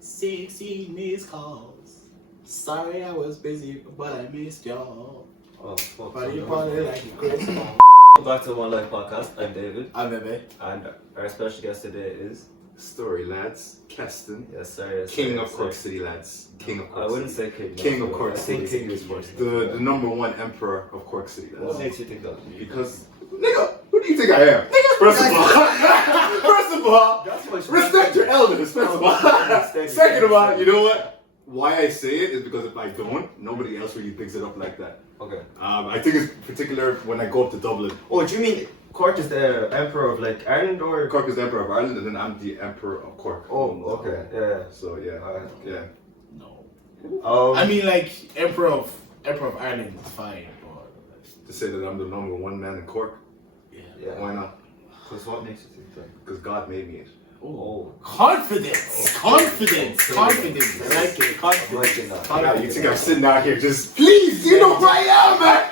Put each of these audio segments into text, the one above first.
16 missed calls. Sorry I was busy, but I missed y'all. Oh, fuck. Welcome back to One Life Podcast. I'm David. I'm Bebe. And our special guest today is... Story lads, Kestine. Yes, sir. Yes, King sir, of Cork City lads. King of Cork I wouldn't City. say king. King of Cork I think City. king is first. The number one emperor of Cork City What lads. makes you think that? Because, nigga, who do you think I am? First of all, respect your elders. First of all. Second of all, you know what? Why I say it is because if I don't, nobody else really picks it up like that. Okay. I think it's particular when I go up to Dublin. Oh, do you mean Cork is the emperor of like Ireland or? Cork is the emperor of Ireland, and then I'm the emperor of Cork. Oh, okay. Yeah. So yeah, yeah. No. I mean, like Emperor of Ireland is fine, but To say that I'm the number one man in Cork, Yeah. why not? Because what makes you think that? Because God made me it. Oh. Confidence. I like it. Confidence. Yeah, you think I'm sitting out here just, please, you know who I am, man.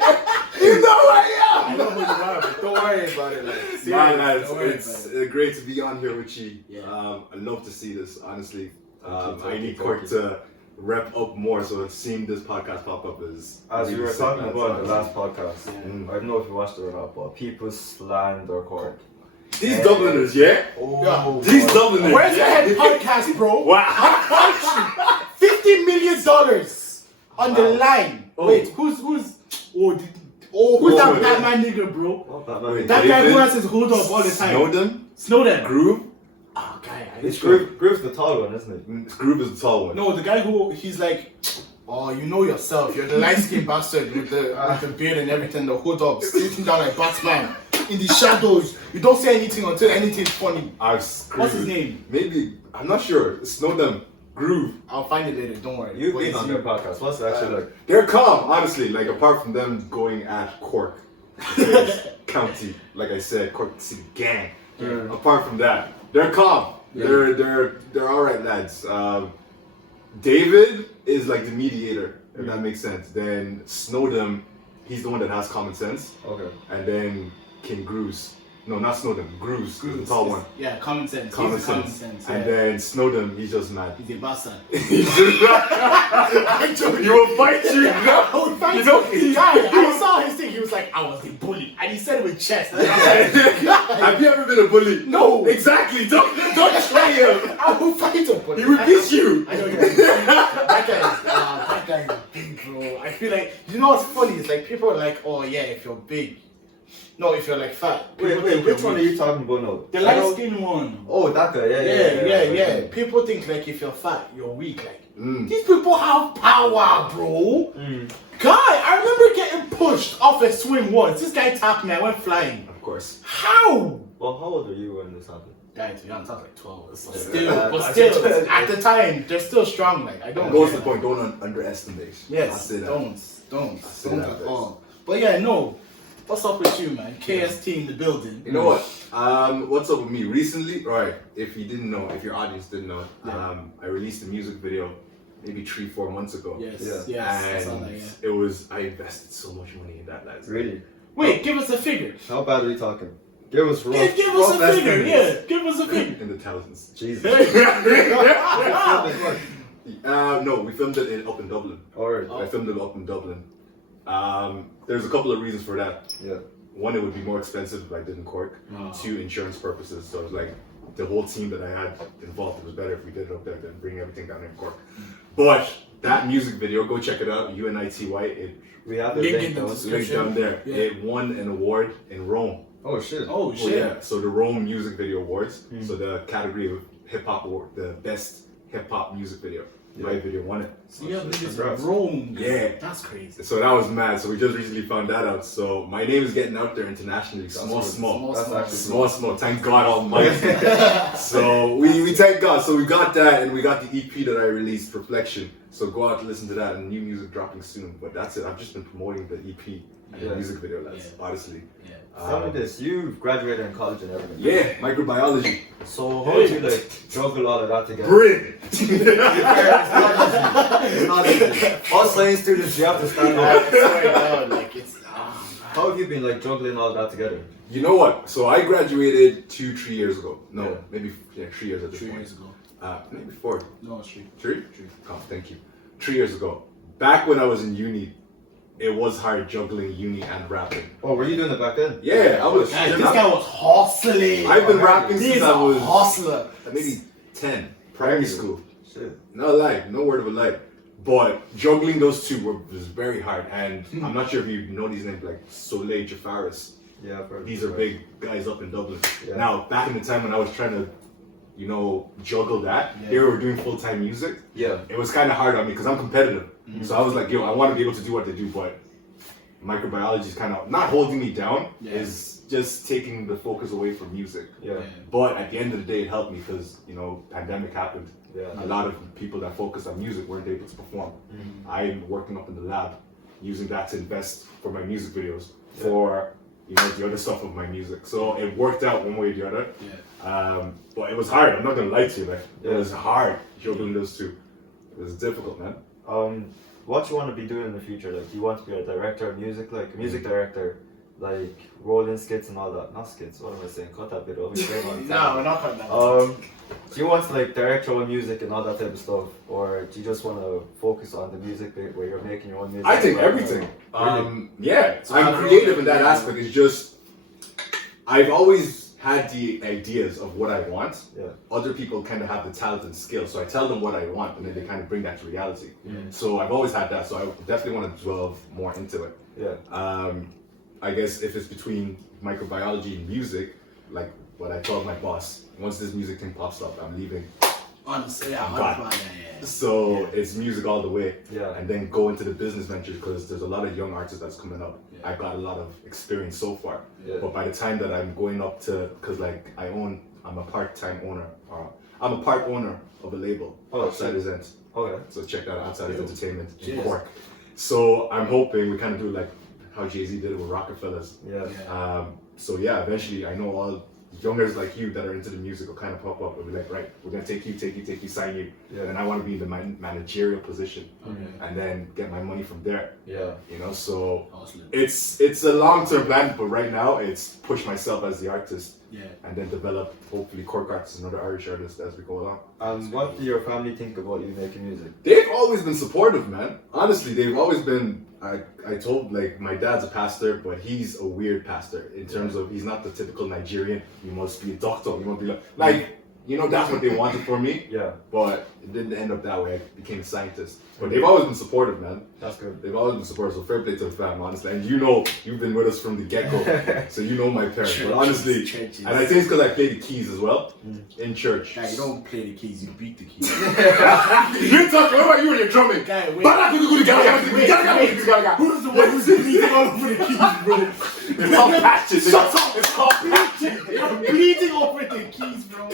You know who I am. I know who you are, but don't worry about it. Like, Man, lads, don't worry it's about it. great to be on here with you. Yeah. I love to see this, honestly. Thank you, I need Cork to rep up more, so seeing this podcast pop up is As we really were sick, talking man. about in the last podcast, Mm. I don't know if you watched it or not, but people slander Cork. These Dubliners, yeah? Oh, These Dubliners. Where's the head podcast, bro? Wow. $50 million on the line. Oh. Wait, who's who's that Oh. Batman nigga, bro? What Batman? Wait, That guy David, who has his hold up all the time. Snowden. Groove. Oh, guy. It's Groove's the tall one, isn't it? Groove is the tall one. No, the guy who he's like, oh, you know yourself. You're the light skinned bastard with the beard and everything, the hood up, sitting down like Batman in the shadows. You don't say anything until anything's funny. What's his name? Maybe, I'm not sure. Snowden. Groove. I'll find it later. Don't worry. You've But been it's on you. their podcast. What's it actually like? They're calm, honestly. Like apart from them going at Cork County, like I said, Cork City gang. Mm. Apart from that, they're calm. Yeah. They're all right lads. David is like the mediator, if that makes sense. Then Snowden, he's the one that has common sense. Okay. And then King Grooves. No, not Snowden. Grooves, the tall one. Yeah, common sense. Common He's a common sense. sense. And Yeah. then Snowden, he's just mad. He's a bastard. You will fight you. I would fight You know, him. Guy, I saw his thing. He was like, I was the bully. And he said it with chest. And I was like, Have you ever been a bully? No. Exactly. Don't try him. I will fight a bully. He will beat you. I know you're that guy is big, bro. I feel like, you know what's funny? It's like people are like, oh yeah, if you're big. No, if you're like fat. People think Which you're one are weak. you talking about now? The light skin one. Oh, that guy, Yeah. People think like if you're fat, you're weak. Like Mm. these people have power, bro. Mm. Guy, I remember getting pushed off a swing once. This guy tapped me. I went flying. Of course. How? Well, how old are you when this happened? Guy, to be honest, I was like 12. But Yeah. still, at the time, they're still strong. Like I don't. Goes to care. the point. Don't underestimate. I'll Yes, say that. don't say at that, all. But yeah, no. What's up with you, man? KST in the building. You know what? What's up with me? Recently, right? If you didn't know, if your audience didn't know, I released a music video maybe 3-4 months ago. Yes, Yeah. I saw And that, yeah. it was, I invested so much money in that, lads. Really? Wait, give us a figure. How bad are we talking? Give us rough. Give us a rough figure. estimates. Yeah, give us a figure. In the thousands. Jesus. No, we filmed it up in Dublin. Alright. I filmed it up in Dublin. There's a couple of reasons for that. Yeah. One, it would be more expensive if I did in Cork. Oh. 2, insurance purposes. So it was like the whole team that I had involved. It was better if we did it up there than bring everything down in Cork. But that music video, go check it out. UNITY. It We have the Link link in the down. description. linked down there. Yeah. It won an award in Rome. Oh shit. Oh Oh shit. yeah. So the Rome Music Video Awards. So the category of hip hop award, the best hip hop music video. My video won it. So you have niggas Congrats. from Rome. Yeah. That's crazy. So that was mad. So we just recently found that out. So my name is getting out there internationally. Small. That's actually Small. Thank God Almighty. So we thank God. So we got that, and we got the EP that I released, Reflection. So go out and listen to that, and new music dropping soon. But that's it. I've just been promoting the EP and the music video, lads. Honestly. Yeah. Tell me this, you've graduated in college and everything. Yeah, microbiology. So how do you like juggle all of that together? Brilliant. It's not easy. All science students, you have to stand up. Sorry, no, like it's How have you been like juggling all that together? You know what? So I graduated 2-3 years ago. No, Yeah. maybe 3 years at this 3 point. years ago. Maybe 4. No, it's 3. 3? Oh, thank you. 3 years ago. Back when I was in uni, it was hard juggling uni and rapping. Oh, were you doing it back then? Yeah, I was. Guys, this guy was hustling. I've been rapping He's since a I was hustler. maybe 10, primary school. Shit. No lie, no word of a lie. But juggling those two was very hard, and I'm not sure if you know these names like Soleil Jafaris. Yeah, I've heard These of are it. big guys up in Dublin. Yeah. Now, back in the time when I was trying to, juggle that, Yeah. they were doing full-time music. Yeah. It was kind of hard on me because I'm competitive. So I was like, I want to be able to do what they do, but microbiology is kind of not holding me down. Yeah. Is just taking the focus away from music. Yeah. But at the end of the day, it helped me because pandemic happened. Yeah. A lot of people that focused on music weren't able to perform. I'm working up in the lab, using that to invest for my music videos, for the other stuff of my music. So it worked out one way or the other. Yeah. But it was hard. I'm not gonna lie to you, like Yeah. it was hard juggling those two. It was difficult, man. What do you want to be doing in the future? Like, do you want to be a director of music, like a music director, like rolling skits and all that? Not skits. What am I saying? Cut that bit over. No, we're not cutting that. Do you want to like direct your own music and all that type of stuff, or do you just want to focus on the music bit where you're making your own music? I think everything. Really? Yeah, So I'm how do creative you- in that aspect. It's just I've always had the ideas of what I want. Yeah. Other people kind of have the talent and skill, so I tell them what I want, and then they kind of bring that to reality. Mm. So I've always had that. So I definitely want to delve more into it. Yeah. I guess if it's between microbiology and music, like what I told my boss, once this music thing pops up, I'm leaving. Honestly, yeah, God. yeah. So it's music all the way. Yeah. And then go into the business ventures because there's a lot of young artists that's coming up. Yeah. I've got a lot of experience so far. Yeah. But by the time that I'm going up to, because like I'm a part-time owner, or I'm a part owner of a label, Oh, Outsiders End. Okay. So check that out, Outsiders Yeah. Entertainment in Cheers. Cork. So I'm hoping we kind of do like how Jay-Z did it with Rockefellers. Yeah. Yeah. So yeah, eventually I know all youngers like you that are into the music will kind of pop up and be like, right, we're gonna take you, sign you. Yeah. And I want to be in the managerial position, Okay. and then get my money from there. Yeah. So Hustling. it's a long-term plan, but right now it's push myself as the artist, Yeah. and then develop hopefully Cork artists and other Irish artists as we go along. And what do your family think about you making music? They've always been supportive, man. Honestly, they've always been. I told like my dad's a pastor, but he's a weird pastor in terms of he's not the typical Nigerian. You must be a doctor. You must be like that's what they wanted for me. Yeah. But it didn't end up that way. I became a scientist. But they've always been supportive, man. That's good. They've always been supportive. So fair play to the fam, honestly. And you've been with us from the get-go. So you know my parents. But honestly, Churches. and I think it's because I play the keys as well in church. Guy, you don't play the keys, you beat the keys. You talk about you and your drumming. Guy, wait. Who's the one who's bleeding all over the keys, bro? It's called patches. Shut up! It's called bleeding. You're bleeding over the keys, bro.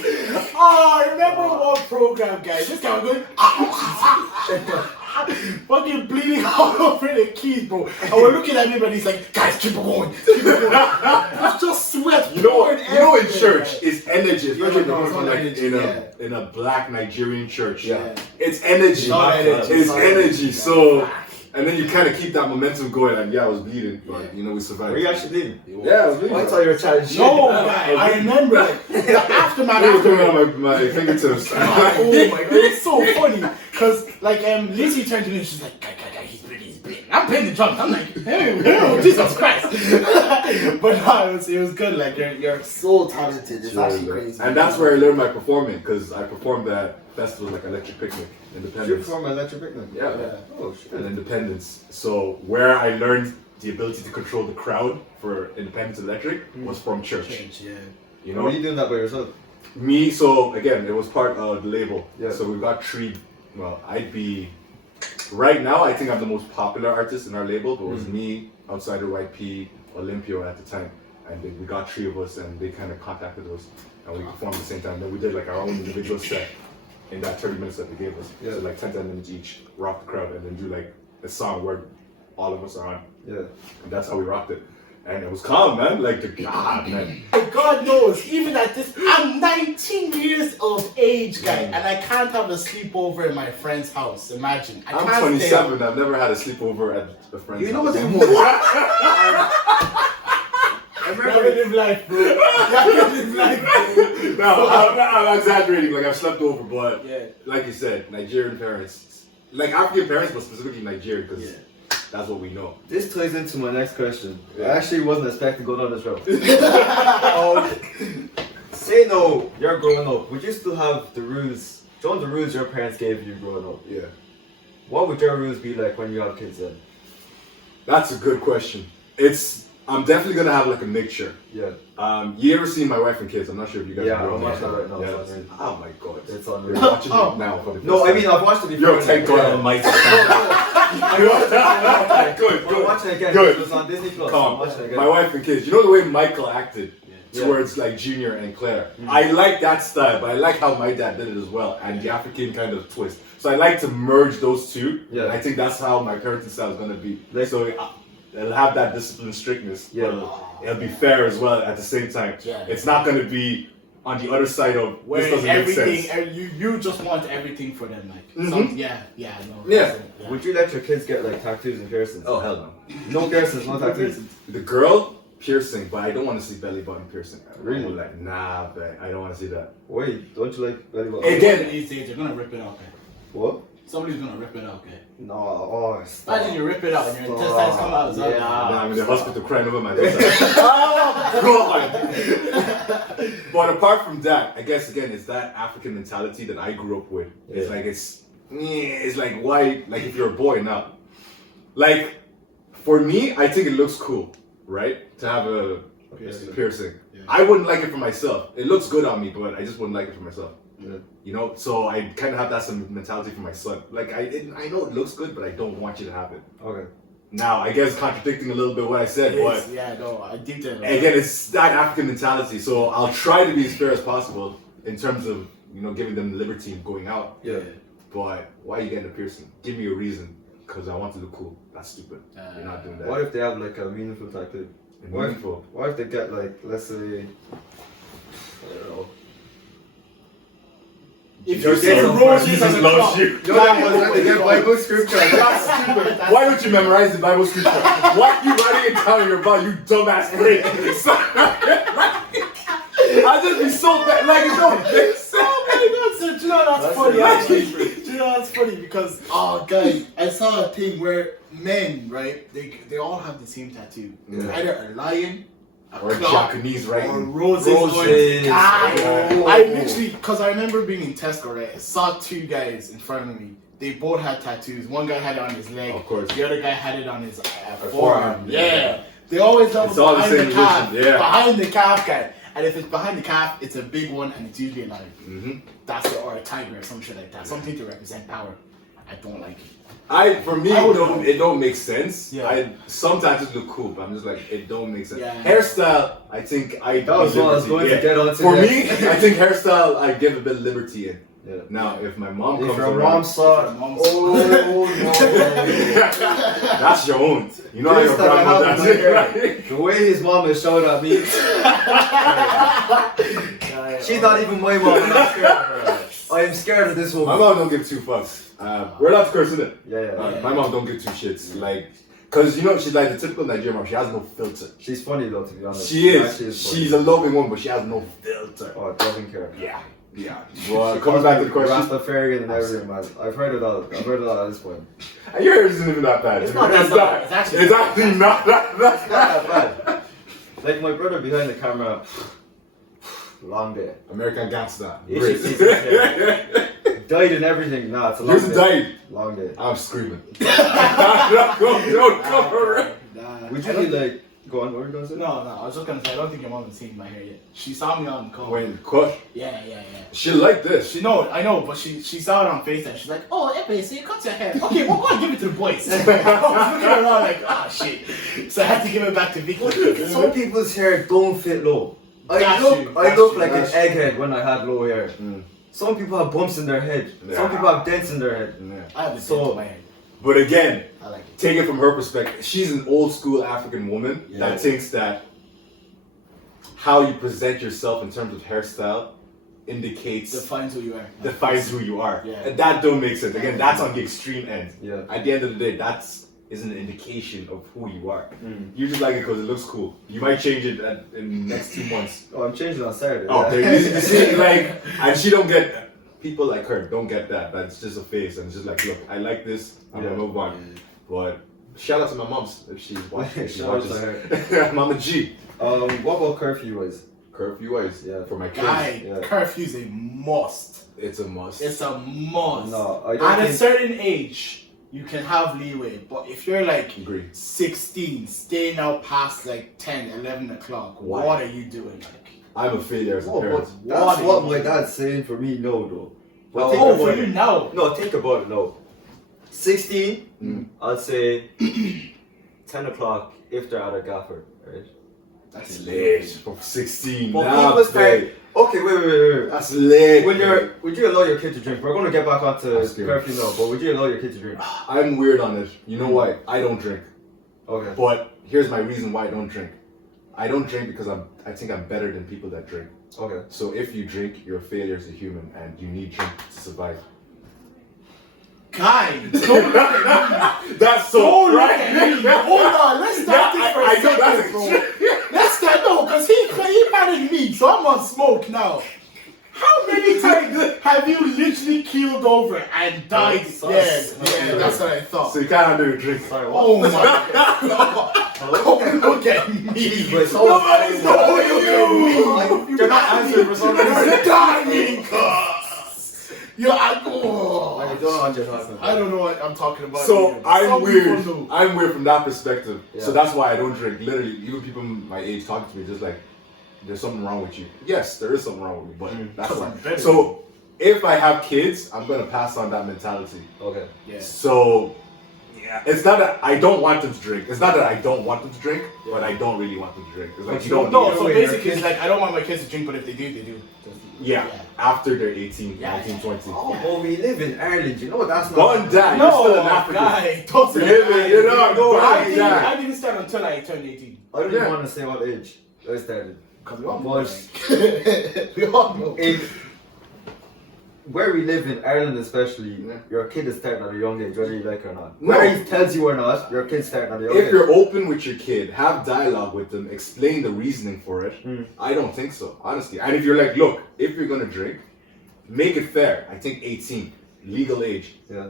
Oh, I remember one program, guys. This guy was going, fucking bleeding all over the keys, bro. And we're looking at him and he's like, guys, keep it going. Keep it going. It's just sweat. You know, pouring in everywhere, church guys. is energy, especially Yeah, if you're no, coming it's from not like energy, in a black Nigerian church. Yeah. It's energy. It's not energy. It's not energy. Yeah. So, and then you kind of keep that momentum going. And yeah, I was bleeding, but we survived. Were you actually bleeding? Yeah, I was bleeding. I thought you were challenging. No, guy, I remember like, the aftermath. It was coming on my fingertips. Oh my god, it's so funny because like Lizzie turned to me and she's like, guy, he's bleeding. I'm playing the drums. I'm like, hey, Jesus Christ. But no, it was good. Like you're so talented. It's actually crazy. And that's where I learned my performing because I performed at festivals like Electric Picnic, Did you Independence. perform Electric Picnic? Yeah. Oh shit. And Independence. So where I learned the ability to control the crowd for Independence Electric was from church. Yeah. You Were know, you doing that by yourself? me. So again, it was part of the label. Yeah. So we've got 3. Well, I'd be right now. I think I'm the most popular artist in our label. But it was me, Outsider YP, Olympio at the time, and then we got 3 of us, and they kind of contacted us, and we performed at the same time. Then we did like our own individual set in that 30 minutes that they gave us. Yeah. So like 10 minutes each, rock the crowd, and then do like a song where all of us are on. Yeah. And that's how we rocked it. And it was calm, man. Like, man. God knows, even at this, I'm 19 years of age, guy, and I can't have a sleepover in my friend's house. Imagine. I'm 27. I've never had a sleepover at a friend's house. You know what's even I remember live life, bro. Live life, bro. No, I'm exaggerating. Like, I've slept over, but Yeah. like you said, Nigerian parents, like African parents, but specifically Nigerian, because that's what we know. This ties into my next question. I actually wasn't expecting to go down this road. Say no, you're growing up. Would you still have the rules? Don't the rules your parents gave you growing up? Yeah. What would your rules be like when you have kids then? That's a good question. I'm definitely gonna have like a mixture. Yeah. You ever seen My Wife and Kids? I'm not sure if you guys. Yeah, have I'm watching that right now. Yeah, It's unreal. oh my god, It's you're unreal. watching it now for the first No, I time. mean I've watched it before. Yo, thank God Almighty. Good, I'm watching it again. Good. It was on Disney Plus. I'm Calm. watching it again. My Wife and Kids. You know the way Michael acted Yeah. towards like Junior and Claire. I like that style, but I like how my dad did it as well, and the African kind of twist. So I like to merge those two. Yeah. I think that's how my parenting style is gonna be. Like- So it'll have that discipline, strictness. Yeah. But it'll be fair as well at the same time. Yeah. It's not gonna be on the other side of Where this doesn't make sense. everything, you just want everything for them, like. Mhm. No. Yeah. Would you let your kids get like tattoos and piercings? Oh hell no. No piercings, no tattoos. The girl piercing, but I don't want to see belly button piercing. Really? I'm like, nah, man, I don't want to see that. Wait, don't you like belly button? Again- These days, you're gonna rip it out, guy. What? Somebody's gonna rip it out, guy. No, oh, stop. Imagine you rip it out and your intestines come out as well. Yeah. Nah, I'm in the hospital crying over my daughter. God. But apart from that, I guess again, it's that African mentality that I grew up with. It's Yeah. like it's like why, like if you're a boy now, like for me, I think it looks cool, right, to have a piercing. Yeah. I wouldn't like it for myself. It looks good on me, but I just wouldn't like it for myself. Yeah. You know, so I kind of have that some mentality for my son. Like I know it looks good, but I don't want you to have it. Okay. Now, I guess contradicting a little bit what I said, but Yeah, no, I did that. again, it's that African mentality. So I'll try to be as fair as possible in terms of giving them the liberty of going out. Yeah. But why are you getting a piercing? Give me a reason, because I want to look cool. That's stupid. You're not doing that. What if they have like a meaningful tattoo? What if, Meaningful. what if they get like, let's say, I don't know. If Your you say son, roses Jesus as a loves clock, you. that They get Bible scripture. That's stupid. Why don't you memorize the Bible scripture? Why are you writing it down in your Bible, you dumbass freak? I'll just be so bad. Like, it don't make sense. Oh my God, so do you know that's That's funny? a Actually, nice do you know that's funny because guys, I saw a thing where men, right? They all have the same tattoo. It's Yeah. either a lion, a Or clock, Japanese or writing. roses. Roses. Guys, Oh. I literally, because I remember being in Tesco, right? I saw two guys in front of me. They both had tattoos. One guy had it on his leg. Of course. The other guy had it on his forearm, forearm. yeah. Yeah. They always have It's all the behind same the calf. religion, yeah. Behind the calf, guy. And if it's behind the calf, it's a big one and it's usually a lion. Mm-hmm. That's it, or a tiger or some shit like that. Something to represent power. I don't like it. For me, I would it don't make sense. Yeah. Some tattoos look cool, but I'm just like, it don't make sense. Yeah. Hairstyle, I think That was what I was going to get onto. For next. me, I think hairstyle, I give a bit of liberty in. Yeah. Now, if my mom If comes your around, mom saw it, oh no. that's your own. You know how This your that grandma happened does it, right right? The way his mom is showing at me, she's not even my mom. I'm not scared of her. I am scared of this My woman. mom don't give two fucks. We're allowed to curse, innit? Yeah. My mom don't give two shits. Like, cause she's like the typical Nigerian mom. She has no filter. She's funny though, to be honest. She actually is. funny. She's a loving woman, but she has no filter. Oh, doesn't care. Yeah. Well, coming back to the question. Rastafarian and everything, man. I've heard it all. at this point. And your hair isn't even that bad. It's not that bad. It's actually- It's actually not that bad. It's not that bad. Like my brother behind the camera, long day. American Gangster. Itchy Great. season, yeah. Died and everything. Nah, it's a long Yours day. died. Long day. I'm screaming. Don't come around. Nah, Would I you don't- be like, go on, what are you gonna say? No, I was just gonna say I don't think your mom has seen my hair yet. She saw me on call. When Kush, Yeah. she like this. I know, but she saw it on FaceTime. She's like, "Oh, Epe, so you cut your hair? Okay, well, go and give it to the boys." I was looking around like, "Ah, shit." So I had to give it back to Vicky. Some people's hair don't fit low. I That's look true, like an that's true. egghead when I had low hair. Mm. Some people have bumps in their head. Yeah. Some people have dents in their head. Yeah. I have a So- dent in my hair. But again, I like it. take it from her perspective. She's an old school African woman that thinks that how you present yourself in terms of hairstyle defines who you are. Defines who you are. Yeah. And that don't make sense. Again, that's on the extreme end. Yeah. At the end of the day, that's isn't an indication of who you are. You just like it because it looks cool. You might change it in the next 2 months. Oh, I'm changing on Saturday. Oh, there you see, like, and she don't get, people like her don't get that. That's just a face, and it's just like, look, I like this, I'm gonna move on. But shout out to my moms if she's watching. Shout out to her. Mama G. What about curfew is? Curfew wise, Yeah. for my kids. Guy, curfew's a must. It's a must. It's a must. No, I don't At a think... certain age, you can have leeway, but if you're like Agree. 16, staying out past like 10, 11 o'clock, Why? what are you doing? Like, I'm a failure as a Oh, parent. but that's what my dad's saying for me, no, though. But think oh, about for you it. now. No, think about it now. 16, I'd say 10 o'clock if they're at a gaffer, right? That's late. From 16. But Nah, people start... babe. Okay, wait. That's late. Would you allow your kid to drink? We're going to get back onto That's good. curfew now, but would you allow your kid to drink? I'm weird on it. You know why? I don't drink. Okay. But here's my reason why I don't drink. I don't drink because I think I'm better than people that drink. Okay. So if you drink, you're a failure as a human and you need drink to survive. Guy, don't look at me. That's so Don't look right. at me. Hold on, let's start this for a second, bro. Let's start, no, because he married me, so I'm on smoke now. How many times have you literally keeled over and died? Yeah, that's what I thought. So you can't handle your drink. Sorry, what? Oh my god. Don't look at me. Jeez, but Nobody's knowing you. You're not answering for some reason. You're dying, cuz. You're I don't I know what I'm talking about. So I'm Some weird. people do. I'm weird from that perspective. Yeah. So that's why I don't drink. Literally, even people my age talking to me just like, there's something wrong with you. Yes, there is something wrong with me, but that's Because why. I'm better. So if I have kids, I'm gonna pass on that mentality. Okay. Yeah. So yeah, it's not that I don't want them to drink. It's not that I don't want them to drink, but I don't really want them to drink. It's like But you you don't. No, need so it. basically it's like I don't want my kids to drink, but if they do, they do. Yeah, after they're 18, Yeah. 19, 20. Oh, but we live in Ireland, you know that's not... Gone down. No, You're still in Africa. guy, don't say Really? that. You're not No, I gone didn't, down. I didn't start until I turned 18. I don't Yeah. even want to say what age I started. Because we all know. But like, we all know. Where we live in Ireland especially, Yeah. your kid is starting at a young age, whether you like it or not. No. Whether he tells you or not, your kid's starting at a young If age. you're open with your kid, have dialogue with them, explain the reasoning for it. I don't think so, honestly. And if you're like, look, if you're gonna drink, make it fair. I think 18, legal age. Yeah.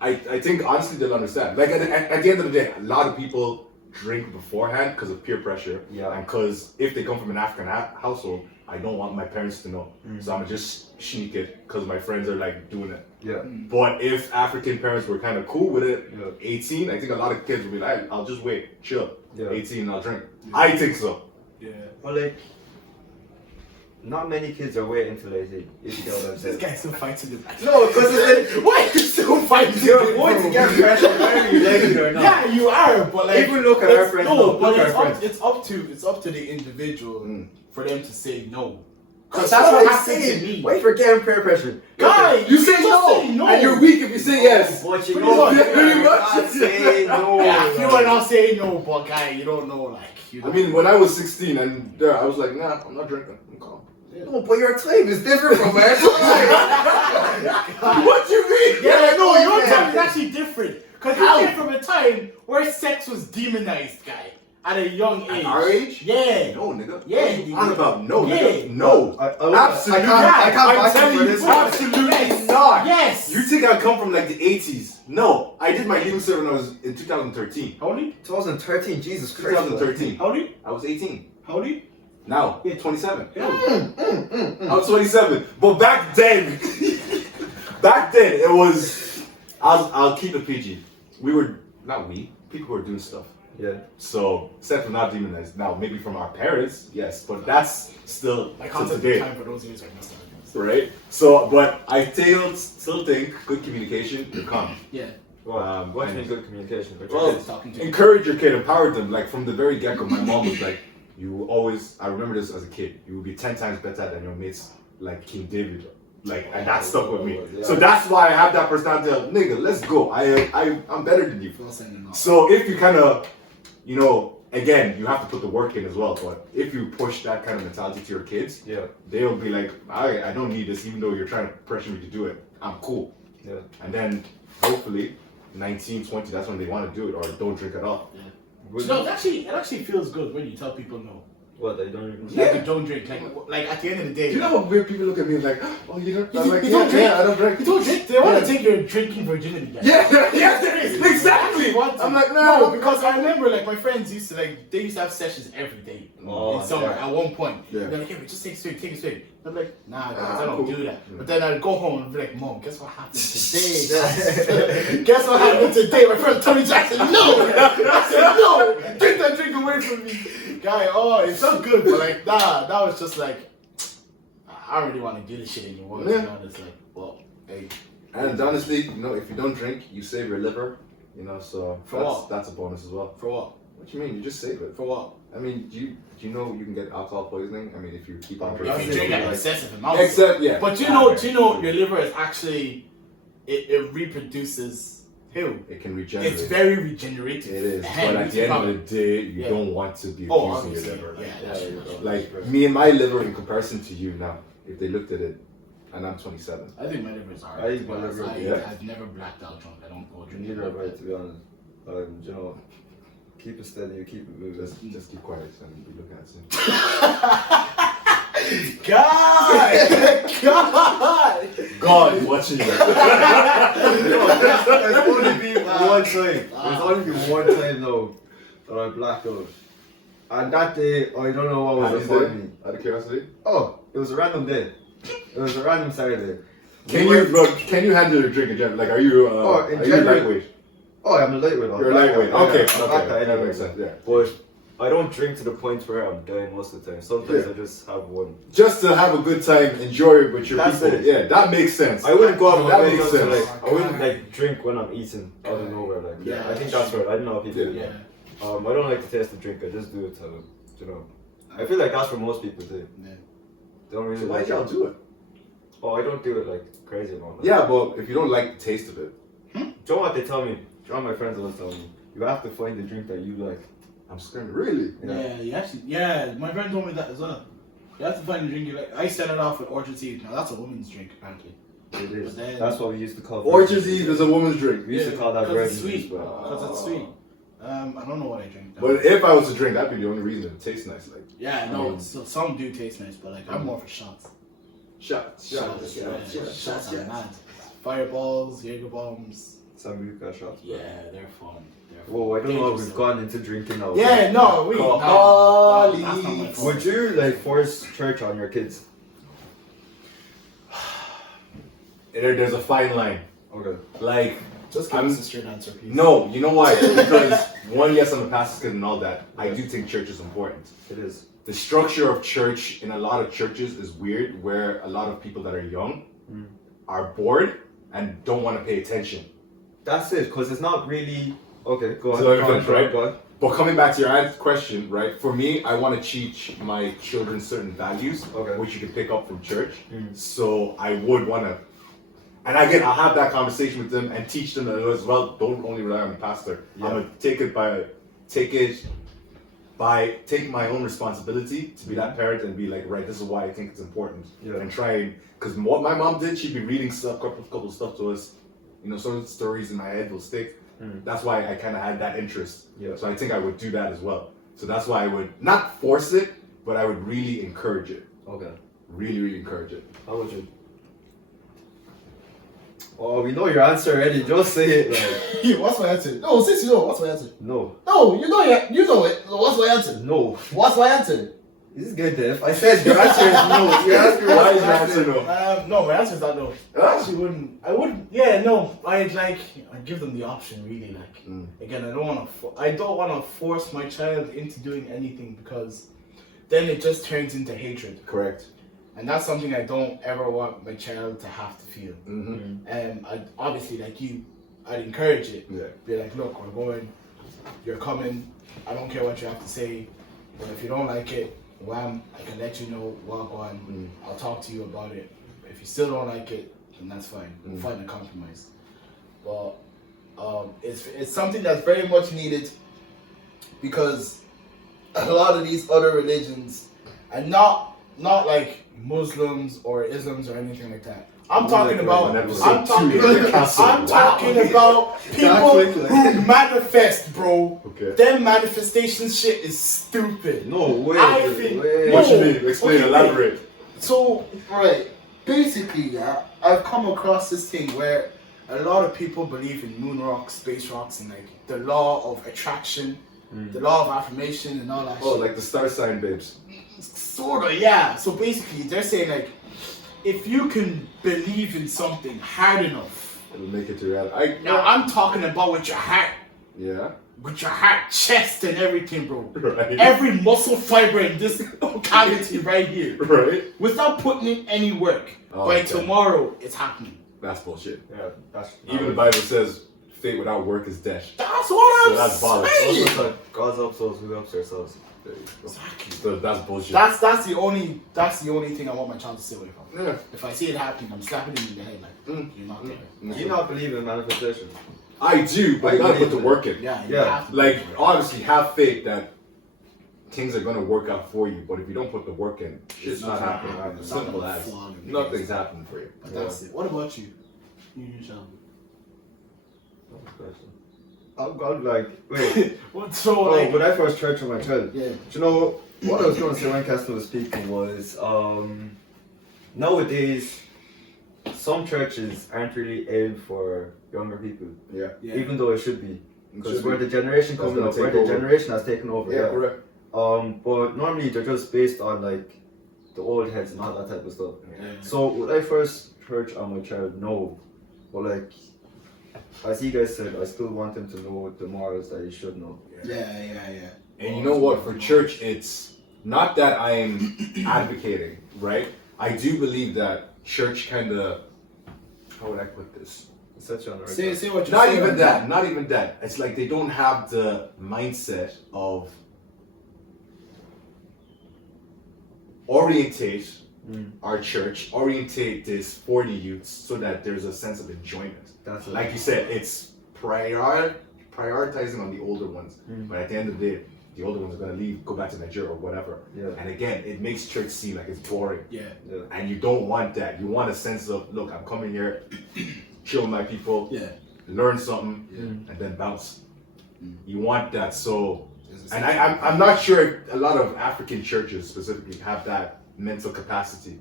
I think honestly they'll understand. Like at the end of the day, a lot of people drink beforehand because of peer pressure. Yeah. And because if they come from an African household, I don't want my parents to know. So I'm gonna just sneak it because my friends are like doing it. Yeah. But if African parents were kind of cool with it, Yeah. 18, I think a lot of kids would be like, I'll just wait, chill. Yeah. 18, I'll drink. I think so. Yeah. But like, not many kids are waiting until 18, if you get what I'm This saying. guy's still fighting the back. No, because it's like, Why are you still fighting? you're going to get pressure whether you like it or not. Yeah, you are, but like Even look at our it's- friends, No, look but at it's our up, friends. it's up to the individual for them to say no. Because That's that's what what I'm happened to me. saying. Wait for getting peer pressure. Guy, You say just no, say no. and you're weak if you say yes. But you Pretty know, much. you're not saying no. Yeah, you are not saying no, but guy, you don't know, like you. I Don't mean, when I was 16 and there, I was like, nah, I'm not drinking. I'm calm. No, but your time is different from our time. What you mean? Yeah, no, your Yeah. time is actually different. Because you How? came from a time where sex was demonized, guy, at a young age. At our age? Yeah. No, nigga. Yeah, What are you on nigga. about? No, Yeah. nigga. No. Absolutely. I can't I'm back you telling for you, this. absolutely not. Yes. You think I come from like the 80s? No. I did my legal service when I was in 2013. How old are you? 2013, Jesus Christ. 2013. How old are you? I was 18. How old are you? Now, 27. Yeah. I'm 27. But back then, it was. I'll keep it PG. We were not we. People were doing stuff. Yeah. So sex was not demonized. Now maybe from our parents, yes, but that's still I to can't take today, time for those years right now. right? So, but I still think good communication, you're calm. Yeah. What do you mean good communication? With your Well, kids? Talking to you. encourage your kid, empower them. Like from the very get-go, my mom was like, you will always, I remember this as a kid, you will be 10 times better than your mates like King David. Like, and that stuck with me. Yeah. So that's why I have that personality of, nigga, let's go. I'm better than you. Full sending off. So if you kind of, you know, again, you have to put the work in as well. But if you push that kind of mentality to your kids, Yeah. they'll be like, I don't need this, even though you're trying to pressure me to do it. I'm cool. Yeah. And then hopefully 19, 20, that's when they want to do it, or don't drink at all. You know, it actually feels good when you tell people no. What, they don't even... Like, you don't drink. Like at the end of the day. You know how weird people look at me like, oh, you don't, I'm like, you don't drink? yeah, I don't drink. You don't drink? They want to take your drinking virginity back. Yeah, yes, there is. Exactly. I'm like, no, because I remember like my friends used to they used to have sessions every day Oh, in summer yeah. at one point. Yeah. They're like, hey, just take a swig. I'm like, nah, guys, I Ah, don't cool. do that. Yeah. But then I'd go home and be like, Mom, guess what happened today? guys? Guess what happened today? My friend Tony Jackson, no! I said, no! Get that drink away from me. Guy, oh, it felt good, but like, nah, that was just like, I don't really want to do this shit anymore. Yeah. You know, it's like, well, hey. And honestly, you know, if you don't drink, you save your liver, you know, so For what? that's a bonus as well. For what? What you mean? You just save it. For what? I mean, do you know you can get alcohol poisoning? I mean, if you keep on If drinking. you drink at excessive amounts. Except, yeah. But do you know your liver is actually it reproduces who? It can regenerate. It's very regenerative. It is. Hence, But at the end of the day, you Yeah. don't want to be Oh, abusing your obviously. liver. Yeah, Yeah, that's you true. don't. Like, me and my liver in comparison to you now, if they looked at it, and I'm 27. I think my liver is alright. I think my liver, yeah. I've never blacked out drunk. I don't go drinking. Neither have I, to be honest. You know, keep it steady, you keep it moving. Just keep quiet and be looking at it. God! God is watching you. There's only been one time. There's only been one time though that I blacked out. And that day, I don't know what was upon me. Out of curiosity. Oh, it was a random day. It was a random Saturday. Can you handle your drink in general? Like, are you in are you general- lightweight? Oh, I'm a lightweight. You're lightweight. Okay, that that makes sense. Yeah. But I don't drink to the point where I'm dying most of the time. Sometimes Yeah. I just have one. Just to have a good time, enjoy it with your That's people. it. Yeah, that makes sense. I wouldn't go out of my That way makes to sense. like. I wouldn't like drink when I'm eating out of nowhere. Like, Yeah, I think that's right. I don't know how people do Yeah. that. I don't like to taste the drink. I just do it to, you know. I feel like that's for most people too. Yeah. They don't really. So why like y'all it. do it? Oh, I don't do it like crazy amount. Yeah, but if you don't like the taste of it, Do you know what they tell me? Do you know what my friends always tell me? You have to find the drink that you like. I'm scared. Really? Yeah, my friend told me that as well. You have to find a drink you like. I started off with Orchard Tea. Now that's a woman's drink, apparently. It is. But then- That's what we used to call. Orchard Eve is a woman's drink. We used to call that Because bread it's and juice, sweet. but Because it's sweet. I don't know what I drink. Now. But if I was to drink, that'd be the only reason it tastes nice. Like Yeah, no, so some do taste nice, but like I'm more for shots. shots. Shots are mad. Fireballs, Jaeger bombs. Sambuca shots. Yeah, they're fun. Whoa, I don't know if Dangerous we've though. gone into drinking now. Yeah, no, we. Come No, on, that's not my fault. Would you like force church on your kids? There's a fine line. Okay. Like, Just give us a straight answer, please. no, you know why? Because one, yes, I'm a pastor's kid and all that. I do think church is important. It is. The structure of church in a lot of churches is weird, where a lot of people that are young are bored and don't want to pay attention. That's it, because it's not really. Okay, go So let ahead. me finish, right? Go ahead. But coming back to your question, right? For me, I want to teach my children certain values, Okay. which you can pick up from church. Mm. So I would want to, and again, I'll have that conversation with them and teach them as well. Don't only rely on the pastor. Yeah. I'm gonna take my own responsibility to be that parent and be like, right, this is why I think it's important, Yeah. and try, because what my mom did, she'd be reading stuff, couple stuff to us, you know, some of the stories in my head will stick. That's why I kind of had that interest. Yeah. So I think I would do that as well. So that's why I would not force it, but I would really encourage it. Okay. Really, really encourage it. How would you? Oh, we know your answer already. Just say it. Like, What's my answer? No, since you know, what's my answer? no. No, you know it. So what's my answer? No. What's my ansur? This is good, Dave. I said your answer is no. You're asking Why is your answer no? No, my answer is not no. I actually wouldn't. I wouldn't. Yeah, no. I'd give them the option. Really, like. Again, I don't want to force my child into doing anything, because then it just turns into hatred, Correct. and that's something I don't ever want my child to have to feel. Mm-hmm. I'd obviously, like you, I'd encourage it. Yeah. Be like, look, we're going. You're coming. I don't care what you have to say, but if you don't like it, wham, I can let you know. Walk on. I'll talk to you about it. If you still don't like it, then that's fine. We'll find a compromise. But it's something that's very much needed because a lot of these other religions, and not like Muslims or Islams or anything like that. I'm talking about people who manifest, bro. Okay. Them manifestation shit is stupid. No way. I think What you mean? Explain, elaborate. So, right, basically, yeah, I've come across this thing where a lot of people believe in moon rocks, space rocks, and like the law of attraction, the law of affirmation, and all that. Oh, shit. like the star sign babes. Sorta, yeah. So basically, they're saying like, if you can believe in something hard enough. It'll make it to reality. Now I'm talking about with your heart, Yeah. chest, and everything, bro. Right. Every muscle fiber in this cavity right here, Right. without putting in any work. Oh, By okay. tomorrow, it's happening. That's bullshit. Yeah, that's Even the Bible says faith without work is death. That's what So I'm that's bollocks. saying. also like God's helps us, who helps ourselves. There you go. Exactly. So that's bullshit. That's the only thing I want my child to stay away from. Yeah. If I see it happening, I'm slapping him in the head like, you're not there. Do you not believe in manifestation? I do, but you gotta put the work in. Yeah, you Yeah. have to. Like, obviously, have faith that things are gonna work out for you. But if you don't put the work in, it's not happening. It's not Simple gonna as. fall in Nothing's place. happening for you. But that's it. What about you? You yourself. I'm like, wait. What? So Oh, like, when I first church with my child, yeah. do you know what I was going to say when Kestine was speaking was, nowadays, some churches aren't really aimed for younger people, Yeah. Yeah. even though it should be. Because Should we're be. the generation That's coming gonna up, we're take the over. generation that's taken over. Yeah, correct. But normally they're just based on like the old heads and all that type of stuff. Yeah. So would I first church on my child? No. But like, as you guys said, I still want him to know the morals that he should know. Yeah. And you know what? For church, it's not that I'm advocating, right? I do believe that church kind of, how would I put this? Set you on the right Say path. what you're Not saying. even that. Not even that. It's like they don't have the mindset of orientate our church, orientate this for the youths so that there's a sense of enjoyment. That's it. Like you said, it's prioritizing on the older ones. But at the end of the day, the older ones are going to leave, go back to Nigeria or whatever. Yeah. And again, it makes church seem like it's boring. Yeah. And you don't want that. You want a sense of, look, I'm coming here, chill with my people, Yeah. learn something, and then bounce. You want that. So, and I'm not sure if a lot of African churches specifically have that mental capacity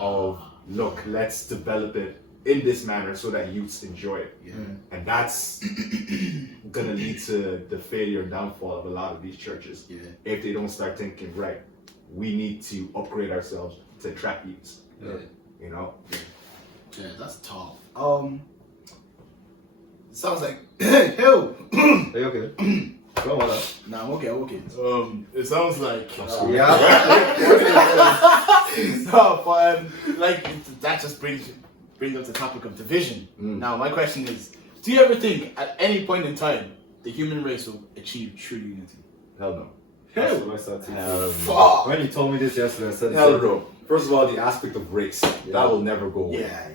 of, look, let's develop it in this manner so that youths enjoy it. Yeah. And that's gonna lead to the failure and downfall of a lot of these churches if they don't start thinking, right, we need to upgrade ourselves to attract youths. You know? Yeah, that's tough. Sounds like hell. Are you okay? Go on, what? Nah, I'm okay. It sounds like Yeah. no, but like that just brings up the topic of division. Now, my question is: do you ever think at any point in time the human race will achieve true unity? Hell no. That's what I thought too. Fuck. When you told me this yesterday, I said the Hell same thing. no. First of all, the aspect of race, that will never go away. Yeah.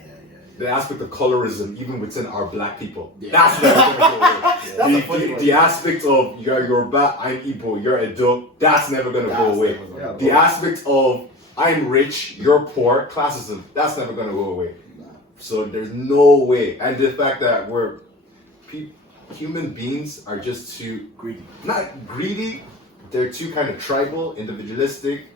The aspect of colorism, even within our black people, Yeah. that's never gonna go away. That's a funny one. The aspect of you're Yoruba, I'm Igbo, you're Edo, that's never gonna go away. never gonna Yeah, go The aspect of I'm rich, you're poor, classism, that's never gonna go away. So there's no way. And the fact that human beings are just too greedy. Not greedy, they're too kind of tribal, individualistic,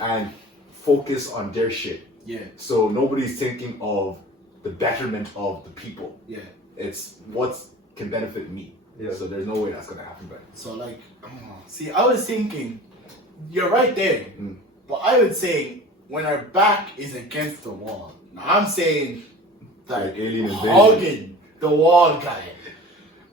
and focus on their shit. Yeah. So nobody's thinking of the betterment of the people. Yeah. It's what can benefit me. Yeah. So there's no way that's gonna happen. But So like, see, I was thinking, you're right there, but I would say when our back is against the wall. Now I'm saying that like alien invasion, hugging the wall guy.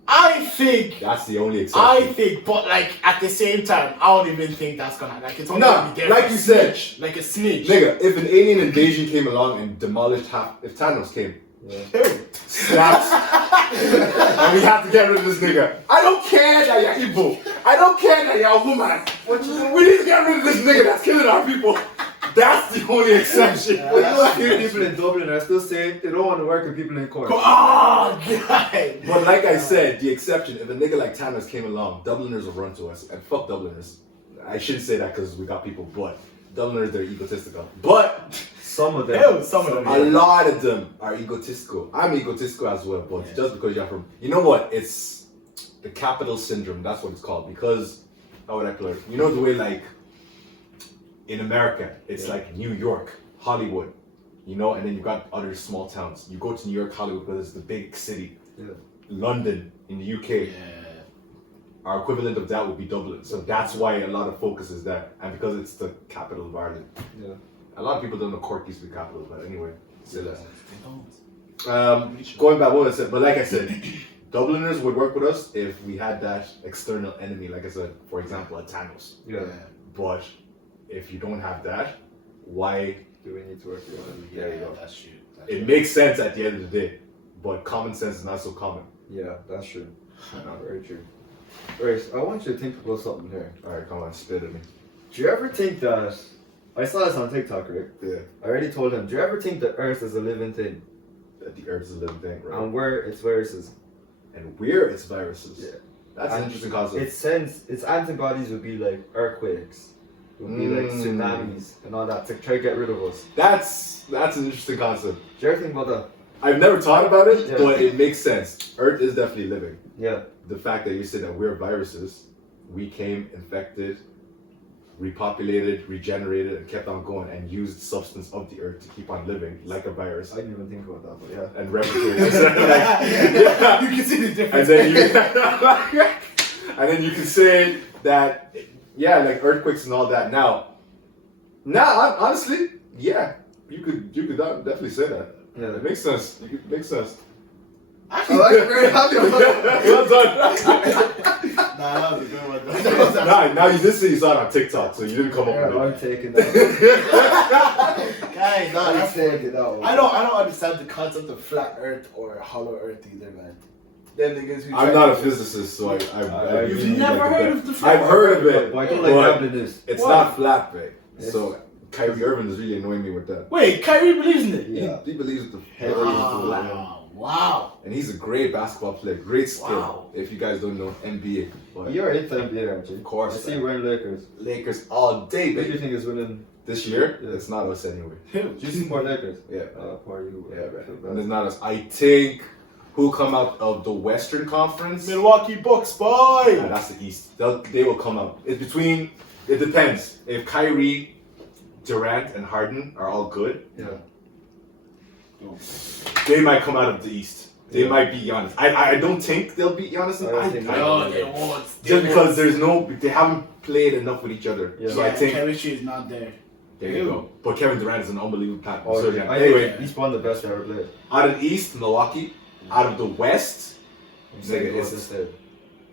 I think, that's the only exception. but like at the same time, I don't even think that's gonna it's only Nah, gonna be there like for you said, snitch, like a snitch. Nigga, if an alien invasion came along and demolished if Thanos came, snaps, and we have to get rid of this nigga. I don't care that you're Igbo. I don't care that you're a woman. We need to get rid of this nigga that's killing our people. That's the only exception. But you know, a few people in Dublin are still saying they don't want to work with people in Cork. Oh, God. But like I said, the exception, if a nigga like Tanners came along, Dubliners will run to us. And fuck Dubliners. I shouldn't say that because we got people, but Dubliners, they're egotistical. But Some of them. Hell, some of them. a lot of them are egotistical. I'm egotistical as well, but just because you're from... You know what? It's the capital syndrome. That's what it's called. Because, how would I put it? You know the way, like, in America, it's like New York, Hollywood, you know, and then you got other small towns. You go to New York, Hollywood, because it's the big city. Yeah. London, in the UK, our equivalent of that would be Dublin. So that's why a lot of focus is there. And because it's the capital of Ireland. Yeah. A lot of people don't know Cork used to be capital, but anyway, say that. They don't. Going back what I said, but like I said, Dubliners would work with us if we had that external enemy, like I said, for example, a Thanos. Yeah. But if you don't have that, why? Do we need to work together? There you go. That's true. It makes sense at the end of the day, but common sense is not so common. Yeah, that's true. Very true. Right, I want you to think about something here. Alright, come on, spit at me. Do you ever think that... I saw this on TikTok, right? Yeah. I already told him, do you ever think the Earth is a living thing? That the Earth is a living thing, right? And where its viruses? And where it's viruses. Yeah. That's an And interesting concept. its antibodies would be like earthquakes, would be like tsunamis and all that to try to get rid of us. That's an interesting concept. Do you ever think about that? I've never thought about it, Yeah. but it makes sense. Earth is definitely living. Yeah. The fact that you said that we're viruses, we came, infected, repopulated, regenerated, and kept on going, and used substance of the earth to keep on living like a virus I didn't even think about that, but yeah. and replicate. You can see the And difference. then you, and then you can say that, yeah, like earthquakes and all that. Now, honestly, yeah, you could definitely say that. Yeah. It makes sense. It makes sense. I'm actually very happy about that. Well done. Nah, that was a good one. That was Now you just say you saw it on TikTok, so you didn't come Yeah, up with I'm taking that. Guys, nah, I'm that's taking that one. I don't understand the concept of flat Earth or hollow Earth either, man. Them niggas who I'm try not to- a physicist, so I You've really never like heard that. of the flat I've heard of it, But I don't but like gambling this. it's What? not flat, babe. Yes. So Kyrie Irving is really annoying me with that. Wait, Kyrie believes in it? Yeah. He believes the Earth is flat. Wow. And he's a great basketball player, great skill. Wow. If you guys don't know NBA, but You're into NBA, aren't you? Of course, I see man. you wearing Lakers. Lakers all day, Who do you baby. think is winning? This year, Yeah. it's not us anyway. Do you support Lakers? Yeah, Poor you. yeah, and it's not us. I think who come out of the Western Conference? Milwaukee Bucks, boy. Nah, that's the East. They will come out. It's between. It depends. If Kyrie, Durant, and Harden are all good, Yeah. they might come out of the East. They Yeah. might beat Giannis. I don't think they'll beat Giannis. I don't think I they don't No, know. they won't. Just because they haven't played enough with each other. Yeah. So I think chemistry is not there. there you go. But Kevin Durant is an unbelievable player. Oh, So, yeah. yeah. I Anyway, think he's one of the best I ever played. out of the East, Milwaukee. Out of the West, I'm saying Nigga, Golden it's- State.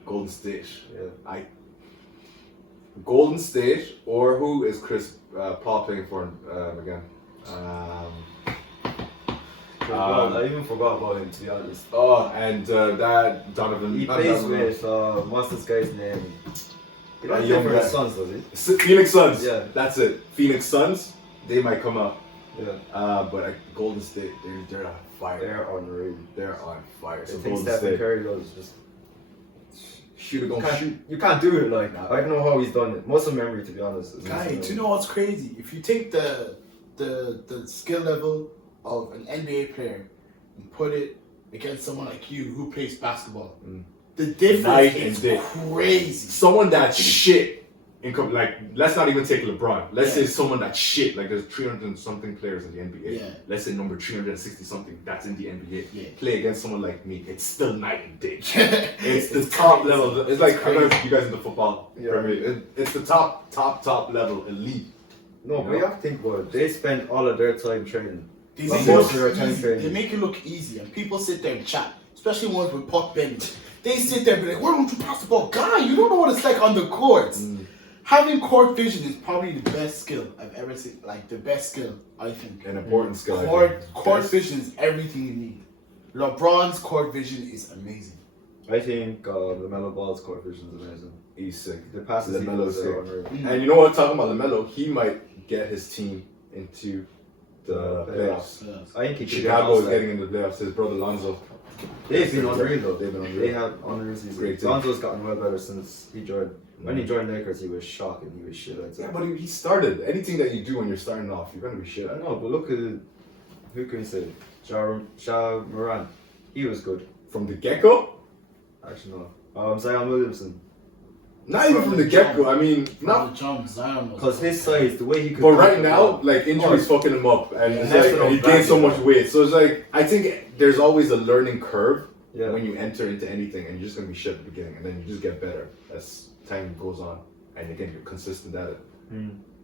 Golden State. Yeah. Golden State, or who is Chris Paul playing for again? I even forgot about him, to be honest. Oh, and that Donovan. He not plays Donovan. with, what's this guy's name? He A doesn't play young for guy. the Suns, does he? Phoenix Suns. Yeah. That's it. Phoenix Suns. They might come out. Yeah. But Golden State, they're on fire. They're unreal. They're on fire. I So think Golden Stephen State. Curry does just... Shooter gonna shoot. You can't do it like that. I don't know how he's done it. Muscle memory, to be honest. is Guy, muscle do you memory. know what's crazy? If you take the skill level of an NBA player and put it against someone like you who plays basketball, the difference Night is and day. crazy. Someone that's shit. Like, let's not even take LeBron. Let's Yeah. say someone that's shit. Like, there's 300 and something players in the NBA. Yeah. Let's say number 360 something that's in the NBA. Yeah. Play against someone like me. It's still night and day. It's it's the top crazy. level. It's like, I don't know if you guys into football. Yeah. Premier League. It's the top level elite. No, but you have to think about it. They spend all of their time training. They Like make, it most look of their time easy. training. They make it look easy, and people sit there and chat, especially ones with pot belly. They sit there and be like, "Why don't you pass the ball, guy? You don't know what it's like on the court." Having court vision is probably the best skill I've ever seen. Like the best skill, I think. An important skill. I Court think. vision is everything you need. LeBron's court vision is amazing. I think LaMelo Ball's court vision is amazing. He's sick. The passes he LaMelo's does are sick. unreal. And you know what? Talking about LaMelo, he might get his team into the playoffs. I think he could Chicago is getting into the playoffs. His brother Lonzo. They've been unreal though. They've been unreal. They have unreal seasons. Great team. Lonzo's gotten well better since he joined. When he joined Lakers, he was shocking. He was shit. I'd say. Yeah, but he started. Anything that you do when you're starting off, you're gonna be shit. I know, but look at who can you say? Ja Moran. He was good. From the get-go? Actually, no. Zion Williamson. Not even from the get-go. I mean, not because his size, the way he could. But right now, like injuries fucking him up, and it's like, he gained so much weight. So it's like I think there's always a learning curve when you enter into anything, and you're just gonna be shit at the beginning, and then you just get better as time goes on, and again you're consistent at it.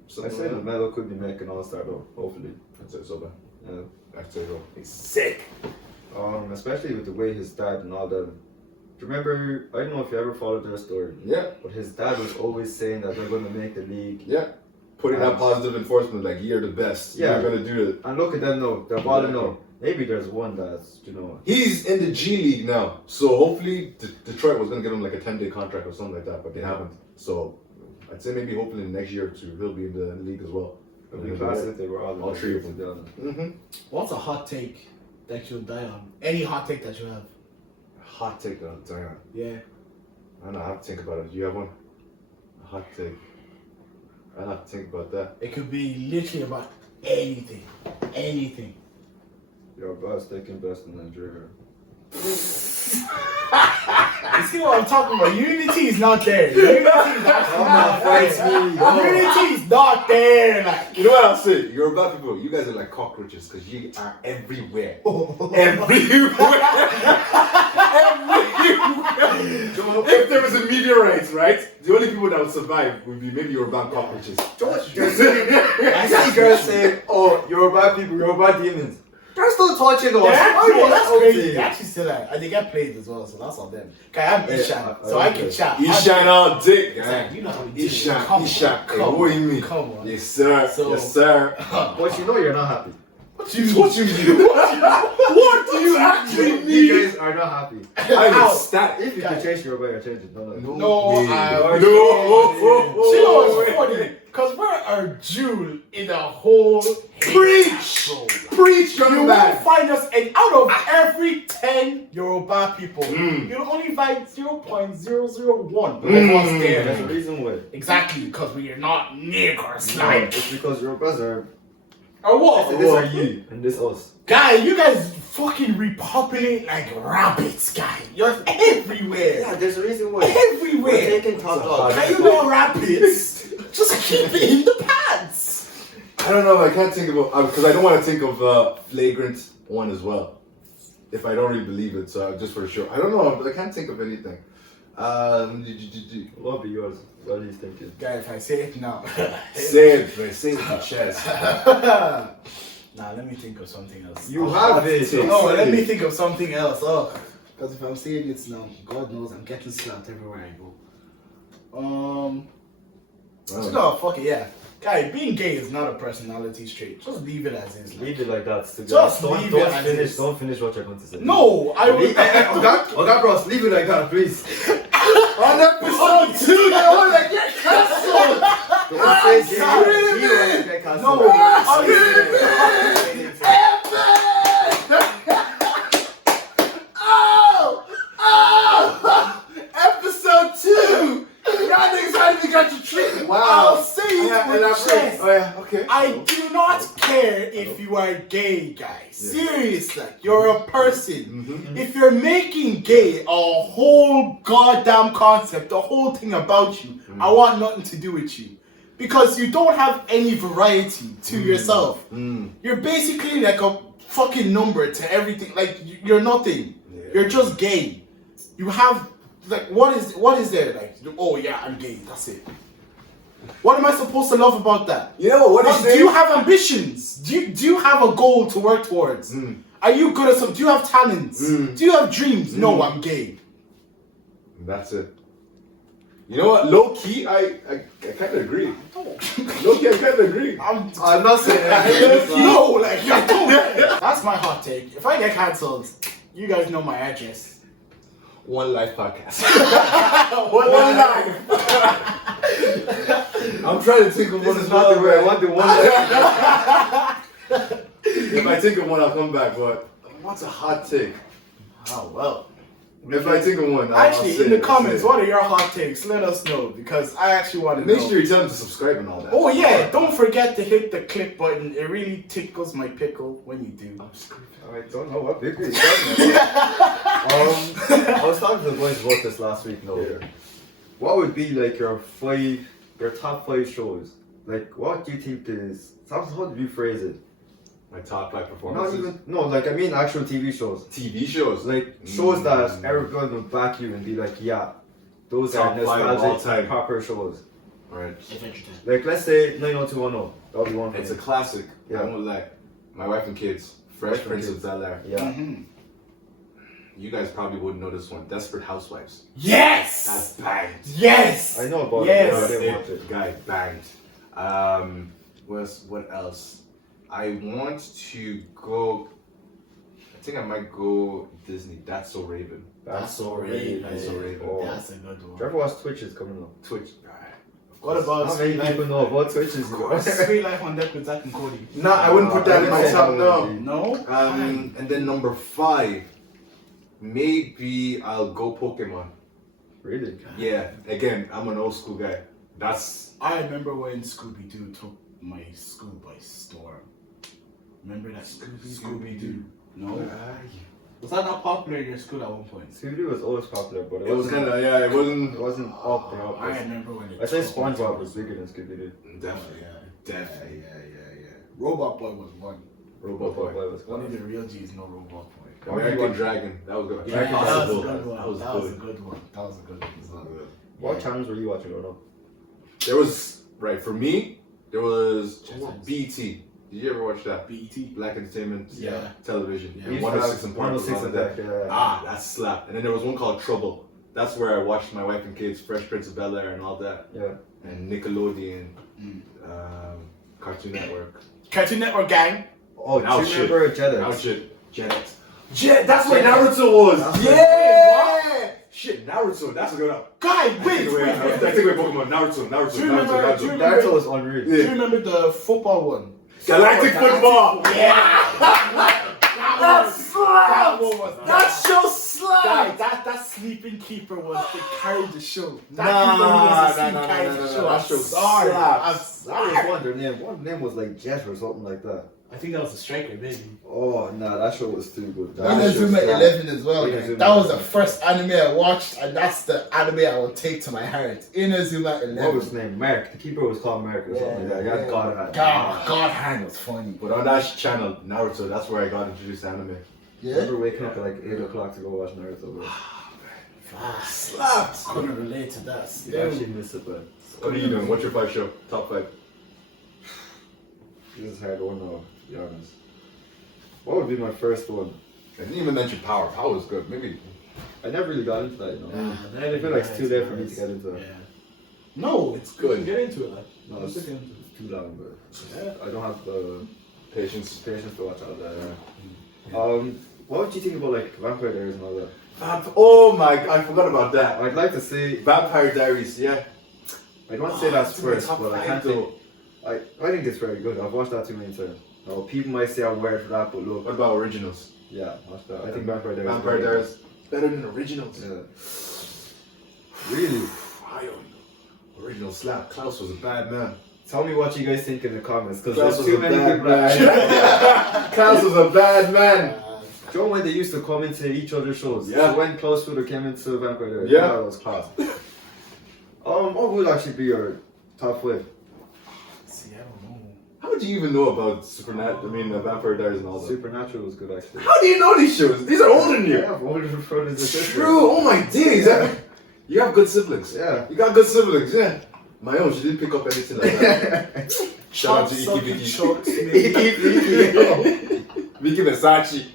So I say that Melo could be making All-Star though, hopefully. That's it, so bad. Yeah. That's it, bro. He's sick. Especially with the way his dad and all that. Do you remember? I don't know if you ever followed their story. Yeah. But his dad was always saying that they're going to make the league. Yeah. Putting that positive enforcement, like you're the best. Yeah. You're gonna do it. And look at them now. They're balling now. Maybe there's one that's, He's in the G League now, so hopefully Detroit was gonna give him like a 10-day contract or something like that, but they haven't. So I'd say maybe hopefully in the next year or two he'll be in the league as well. It'd be classic if they were all three of them. What's a hot take that you'll die on? Any hot take that you have? Hot take on Zion. Yeah. I don't know. I have to think about it. Do you have one? A hot take. I have to think about that. It could be literally about anything. Anything. Your best, they can best in Nigeria. You see what I'm talking about? Unity is not there. Unity is actually not there. Unity is not there. Like, you know what I'll say? You're about people. You guys are like cockroaches because you are everywhere. Everywhere. If there was a meteorite, right? The only people that would survive would be maybe Yoruba cockroaches. I see girls saying, "Oh, Yoruba people, Yoruba demons." They're still touching us. That's crazy. They actually still are. And they get played as well, so that's on them. Okay, I'm Ishan, so I can chat. Ishan all dick. You know how we do it. Ishan. Come on. What do you mean? Come on. Yes, sir. So- Yes, sir. But you know you're not happy. What do you actually You mean? guys are not happy. I'm ecstatic. If you can change Yoruba, you're changing. No, way. no. No. You know what's funny? Because we're a jewel in a whole Preach! bro. Preach, You young won't man. find us, and out of every 10 Yoruba people, Mm. you'll only find 0.001 of us Mm. there. There's a reason why. Exactly, because we are not niggers. No, Like, it's because Yorubas are. or what? This are you and this us. Guy, you guys fucking repopulate like rabbits, guy. You're everywhere. Yeah, there's a reason why. Everywhere. We're taking top dogs. Can you know rabbits? Just keep it in the pants. I don't know. I can't think of because I don't want to think of flagrant one as well. If I don't really believe it, so just for sure. I don't know. I can't think of anything. What be yours? What are you thinking? Guy, if I say it now. Say it, man. Say it in the chest. Nah, let me think of something else. You have it. No, let me think of something else. Oh, because if I'm saying it now, God knows I'm getting slapped everywhere I go. No, fuck it, yeah. Guy, being gay is not a personality trait. Just leave it as is. Like. Leave it like that. Just leave it as is. Don't finish what you're going to say. No, I will. Okay, bros, leave it like that, please. On episode 2, they were like, get cancelled. I'm screaming. No, Episode 2. Y'all niggas haven't even got your treatment. Wow. I'll say it with chest. Oh yeah, okay. I do not care if you are gay, guys. Seriously, you're a person. If you're making gay a whole goddamn concept, the whole thing about you, I want nothing to do with you. Because you don't have any variety to yourself. You're basically like a fucking number to everything. Like, you're nothing. Yeah. You're just gay. You have, like, what is there? Like, oh yeah, I'm gay, that's it. What am I supposed to love about that? You know what? Do you have ambitions? Do you have a goal to work towards? Are you good at something? Do you have talents? Do you have dreams? No, I'm gay. That's it. You know what? Low key, I kind of agree. Low key, I kind of agree. I'm not saying that. no, like, I don't. That's my hot take. If I get cancelled, you guys know my address. One Life Podcast. One life. I'm trying to think of one This as is not the well. way I want the one. If I think of one, I'll come back. But what's a hot take? Oh well. If I think of one, I'll Actually, say in the it, comments, I'll say what are your hot takes? Let us know because I actually want it. to Make know. sure you tell them to subscribe and all that. Oh yeah, don't forget to hit the click button. It really tickles my pickle when you do. I don't know what big is I was talking to the boys about this last week. No, Yeah. what would be like your top 5 shows? Like, what do you think is? How do you phrase it? My top 5 Not performances. even like I mean actual TV shows. TV shows. Like shows that everyone will back you and be like, yeah, those Top are 5 all nostalgic, time. proper shows. Right. Like let's say 90210. That'll be one. For It's a me. classic. Yeah. I won't lie. My Wife and Kids. Fresh Wife and Prince of Kids. Bel-Air. Yeah. Mm-hmm. You guys probably wouldn't know this one. Desperate Housewives. Yes. That's banged. Yes. I know about Yes. it. but I didn't It- watch it. Guy banged. What else? I want to go. I think I might go Disney. That's So Raven. That's so Raven. That's so Raven. Oh. That's a good Do you one. ever watch Twitch is coming up? Twitch. What about Not many Sweet people Life? know about Twitch is. Sweet Life on Deck with Zach and Cody? No, I wouldn't put that in my top. No. No. And then number 5, maybe I'll go Pokemon. Really? Yeah, again, I'm an old school guy. That's I remember when Scooby Doo took my school by storm. Remember that Scooby Doo? No. Was that not popular in your school at one point? Scooby-Doo was always popular, but it was kind of it wasn't. It wasn't up there. I remember when it I say took my SpongeBob time. was bigger than Scooby-Doo. Definitely, Yeah. definitely. Yeah. Robot Boy was one. Robot Boy. was One class. of the real G's, no Robot Boy. American Dragon. That was good. Yeah, American that was a Possible. good one. That was That was a good. good one. That was a good one as well. What channels were you watching or no? There was for me. There was Channels. BT. Did you ever watch that? BET. Black Entertainment Yeah. Television. Yeah. And We used to 106 have and Park was 106 on and that. Park, yeah. Ah, that slapped. And then there was one called Trouble. That's where I watched My Wife and Kids, Fresh Prince of Bel-Air, and all that. Yeah. And Nickelodeon, Mm. Cartoon Network. Cartoon Network gang. Oh, Now do you shit. remember Jedi? Now shit. Jet. That's where Naruto was. Yeah. Shit, Naruto. That's a good one. Guy, I wait. take away Pokemon. Naruto. Do you remember- Naruto. do you Naruto was unreal. Do you remember the football one? Galactic Football. That one was That show slapped. Guy, that sleeping keeper was the carried the show. That Nah, keeper who was nah, the nah, carried nah, the nah, show. nah, I'm that show sorry. slapped. I'm That sorry. was one. Their name. One name was like Jet or something like that. I think that was a striker, maybe. Oh nah, that show was too good. That That show show Inazuma slapped. 11 as well. Inazuma Like, that was the 11. first anime I watched, and that's the anime I will take to my heart. Inazuma 11. What was his name? Mark. The keeper was called Mark or something like that. Yeah, Yeah, God had. God Hand was funny. But on that channel, Naruto, that's where I got introduced to anime. I remember waking up at like 8 o'clock to go watch Naruto. Bro. Slapped. Couldn't relate to that. You Still. actually miss it, but What are you doing? What's your 5 show? Top 5. this is hard one now, to be honest. What would be my first one? I didn't even mention Power. Power was good. Maybe. I never really got into that, you know. Nah, I feel like it's too late for me to get into it. Yeah. No, It's You can good. get into it, like. No, Let's it's look into it. too long, but Yeah. I don't have the Patience. patience to watch all that. What would you think about like Vampire Diaries and all that? Oh my! I forgot about that. I'd like to say Vampire Diaries. Yeah. I don't want to say that's in my first, top but I 5 can't though. think. I think it's very good. I've watched that too many times. Now, people might say I'm weird for that, but look, What about originals? yeah, watch that. I think Vampire Diaries. Vampire is very Diaries better than originals. good. Yeah. Really? I don't know. Original slap. Klaus was a bad man. Tell me what you guys think in the comments, because Klaus there's was too a many bad people. That man. Klaus was a bad man. Joe, when they used to come into each other's shows, Yeah. so when Klaus would have came into Vampire Diaries, Yeah. that was class. What would actually be your top 5? See, I don't know. How do you even know about Vampire Diaries and all that? Supernatural was good actually. How do you know these shows? These are older than you. Yeah, I've older brothers and sisters. True. Oh my days. You have good siblings. Yeah. You got good siblings. Yeah. My own, she didn't pick up anything like that. Shout out to Iki Vicky. Chucks, Vicky Versace.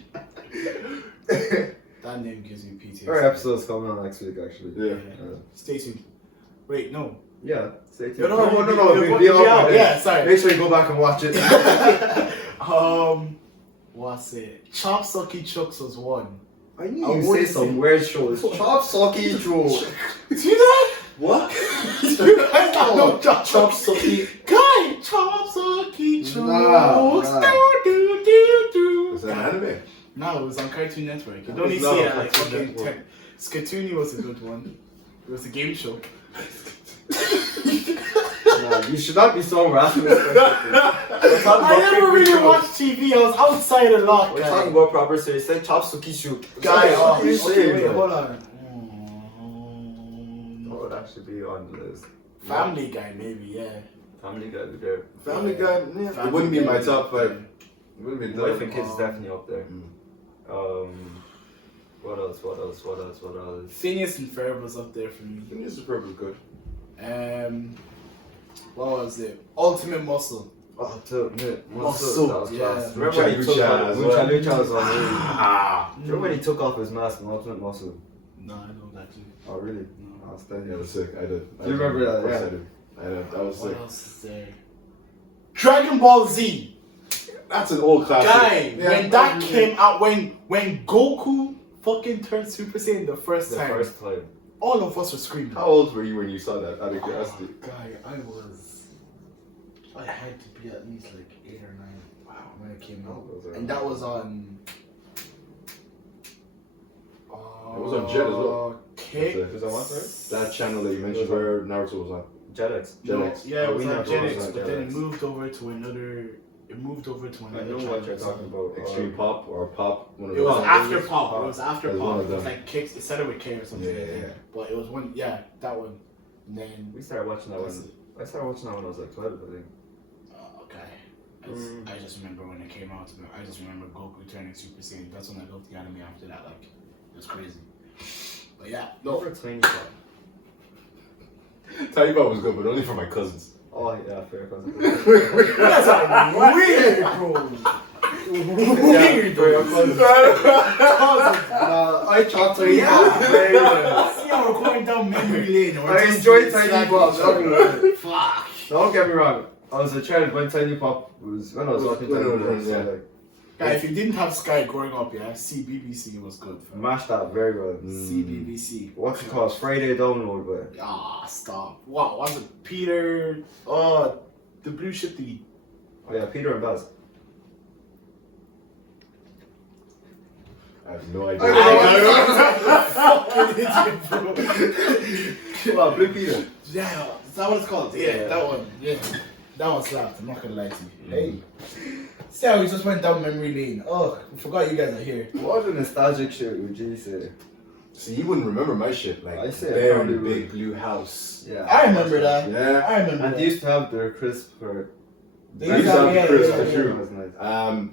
That name gives me PTSD. Our episode's coming on next week actually. Yeah. Stay tuned. Wait, no. Yeah. Stay tuned. No, We'll be out. Yeah, sorry. Make sure you go back and watch it. What's it? Chop Sucky Chucks was one. I knew I you'd say wouldn't some say- weird shows. Chop Socky Joe. See that? What? You guys don't know Chop Chop Sucky. Guy, Chop Sucky jokes. Nah. Is that an anime? No, it was on Cartoon Network. You It don't was need to not see on it like Cartoon fucking Network. 10. Skatoony was a good one. It was a game show. Nah, you should not be so rational. I never really watched TV. I was outside a lot. We're guy. talking about proper series. Say Chop Suki Shoot. Guy, What are you okay, saying, wait, man? hold on. What would actually be on the list? Family Guy, maybe, yeah. Family Guy would be there. Family Guy, yeah. Family It wouldn't be in my Guy. top 5. It wouldn't be Wife top. and Kids is definitely up there. Mm. What else? Phineas and Ferb was up there for me. Phineas and Ferb was good. What was it? Ultimate Muscle. Oh, Ultimate Muscle, That was yeah. class. Remember when he Lucha took off? as well. Lucha was on. Ah. Remember when he took off his mask in Ultimate Muscle? No, I know that too. Oh, really? No. I was telling Yeah, you. that's sick. I did. You remember that, Of course yeah. I did. I did. That was What sick. else is there? Dragon Ball Z. That's an old classic. Guy, Yeah, when that came out, when Goku fucking turned Super Saiyan the first The time, first time. all of us were screaming. How old were you when you saw that? Out of curiosity. Guy, I had to be at least like 8 or 9. Wow, when it came out, those are- and that was on. It was on Jet as well. Kick. Is that what, right? That channel that you mentioned where Naruto was on. Jetix. No, Jetix. yeah, it was we on know it was Jetix, on but then it Jetix. moved over to another. It moved over to I another. know what you're talking about. Extreme Pop or Pop. One of It was those. after Pop. It was after It was Pop. one of It was them. like Kicks. It started with K or something. Yeah, I think. yeah. But it was one. Yeah, that one. And then. We started watching that when I started watching that when I was like 12, I think. Okay. I just remember when it came out. I just remember Goku turning Super Saiyan. That's when I loved the anime. After that, like, it was crazy. But yeah, no. Over Tiny Pop. Tiny Pop was good, but only for my cousins. Oh yeah, fair cousin. That's weird, bro. Weird, bro. I thought so. Yeah. See how we're going down memory lane. We're I just enjoyed slapping Tiny Pop. each other. Fuck. Don't get me wrong. I was a child when Tiny Pop was when I was watching Tiny Pop. Yeah. So like, Guy, if you didn't have Sky growing up, yeah, CBBC was good. Fam. mashed that very well. CBBC. What's it called? Friday download, but Ah, stop. What was it? Peter. Oh, the blue shit thingy. oh yeah, Peter and Baz. I have no I idea. fucking idiot, bro. Well, Blue Peter. Yeah, is that what it's called? Yeah, that one. Yeah, that one slapped. I'm not gonna lie to you. Hey, see how we just went down memory lane. Oh, I forgot you guys are here. What a nostalgic shit would you say? See, you wouldn't remember my shit. Like, I say I Bear in the probably Big Blue House. Yeah. I remember that. Yeah. I remember And that. they used to have their crisp for They I used used to to have- have Chris yeah, for yeah, sure. yeah. was nice.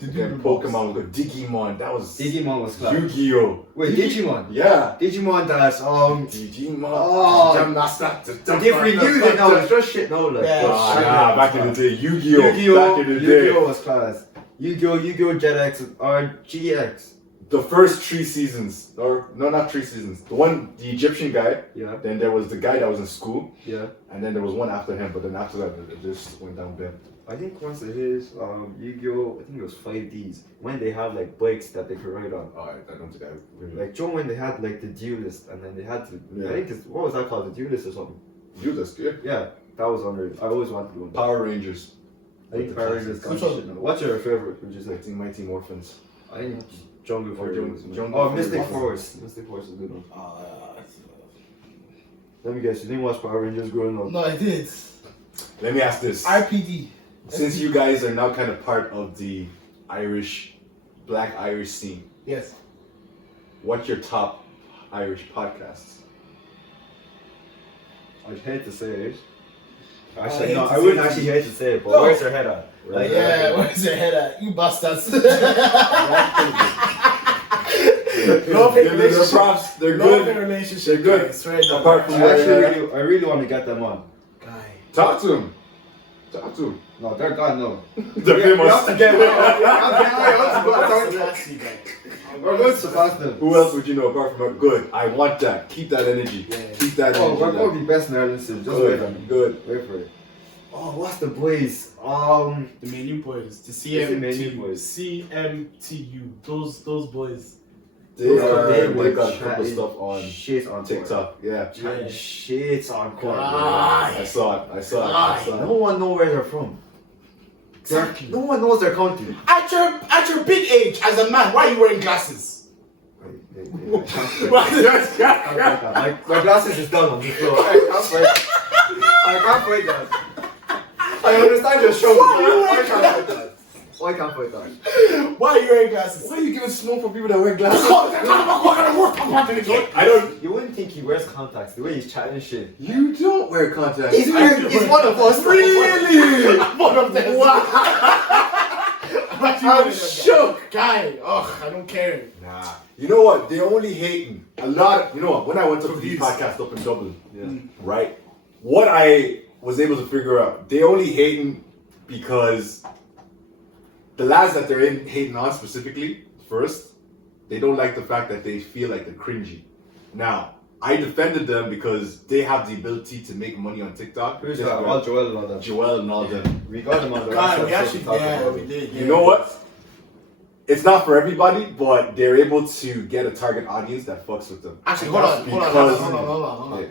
Again, Pokemon was good. Digimon, that was Digimon was class. Yu-Gi-Oh! Wait, Digimon. Yeah. Digimon that's Digimon. Oh. Jam Master. different music now. It's just shit now. Like Yeah. Ah, nah, back in the day. Yu-Gi-Oh! Yu-Gi-Oh! Back in the day. Yu-Gi-Oh was class. Yu-Gi-Oh! Jetix or GX. The first 3 seasons, or no, not 3 seasons. The Egyptian guy. Yeah. Then there was the guy that was in school, Yeah. and then there was one after him. But then after that, it just went down bad. I think once it is Yu-Gi-Oh! I think it was 5Ds when they have like bikes that they could ride on. Oh, I don't think I really Like Joe when they had like the duelist and then they had to Yeah. I think it's, what was that called? The duelist or something. do this. Yeah. Yeah, that was under. I always wanted one. Power Rangers. I think Power Rangers got Which one? shit now. What's your favorite? Would you say? I think Mighty Morphins. I think Jungle Or Force. Jungle Oh, Force. Mystic Force. Mystic Force is a good one. Let me guess. You didn't watch Power Rangers growing up? No, I did. Let me ask this. RPD. Since you guys are now kind of part of the Black Irish scene, Yes. what's your top Irish podcasts? I'd hate to say it. I Actually, hate no, to I say wouldn't it. actually hate to say it, but No. where's your head at? Right? Yeah, where's your head at? You bastards. Love They're They're props. They're Love good. and relationship. They're good. Guys, right now. Apart from I actually really want to get them on. Guy. Talk to him. Talk to him. No, they're gone now. They're famous. Sebastian, guy. We're going to surpass them. Who else would you know apart from good? I want that. Keep that energy. Yeah. Keep that Oh, energy. we're going to be best in Ireland soon. Just wait on me. Good. Wait for it. Oh, what's the boys? The menu boys. The it Menu CMTU. Boys? CMTU. Those boys. The They Those are. they They were got a couple chatting stuff on shit on TikTok. Yeah. Chatting shit on court. Ah. I saw it. I saw it. No one knows where they're from. Exactly. No one knows their country. At your big age, as a man, why are you wearing glasses? My glasses is down on the floor. I can't fight that. I understand your show. I can't fight that. I can't fight that. Why are you wearing glasses? Why are you giving smoke for people that wear glasses? I don't. You wouldn't think he wears contacts the way he's chatting shit. You don't wear contacts. He's one of us. Really? One of them. Wow. I'm shook. Guy, I don't care. Nah. You know what? They're only hating a lot. You know what? When I went to the podcast up in Dublin, right? What I was able to figure out, they only hating because the lads that they're hating on specifically, first, they don't like the fact that they feel like they're cringy. Now, I defended them because they have the ability to make money on TikTok. Who's that? All Joel and all that. Joel and all them. We got them on the God, last we actually, episode. we did. You know what? It's not for everybody, but they're able to get a target audience that fucks with them. Actually, hold on. Yeah.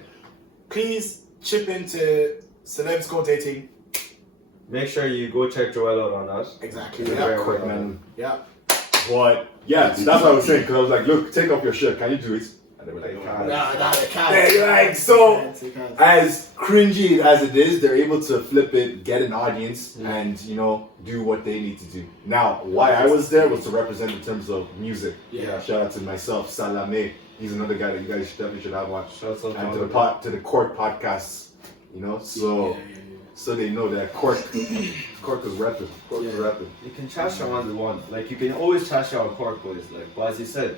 Please chip into Celebs Go Dating. Make sure you go check Joel out on that. Exactly. He's Yeah. very Quick, well on man. Yeah. But yeah, that's what I was saying. Because I was like, look, take off your shirt. Can you do it? And they were like, Nah, they can't. They're like, so They can't. as cringy as it is, they're able to flip it, get an audience, and do what they need to do. Now, why I was there was to represent in terms of music. Yeah. Shout out to myself, Salame. He's another guy that you guys definitely should have watched. Shouts out And to to the Cork podcasts, so so they know that Cork was rapping. Cork was rapping. You can trash them on the one. Like, you can always trash out Cork boys. Like, but as you said,